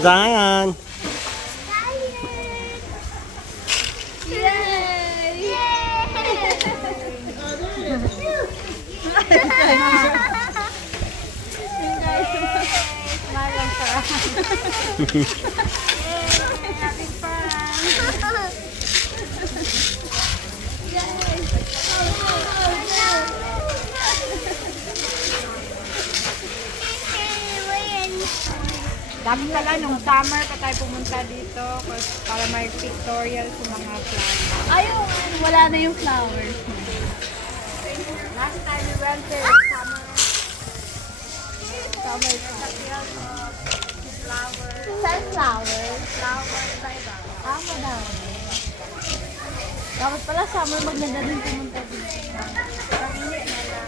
Zion. Yay! Dami pala nung summer pa tayo pumunta dito para may pictorial sa mga flowers. Ayaw, wala na yung flowers. Last time we went there, summer flowers. Sunflowers. Flowers sa iba. Madami. Dapat pala summer maganda din pumunta dito.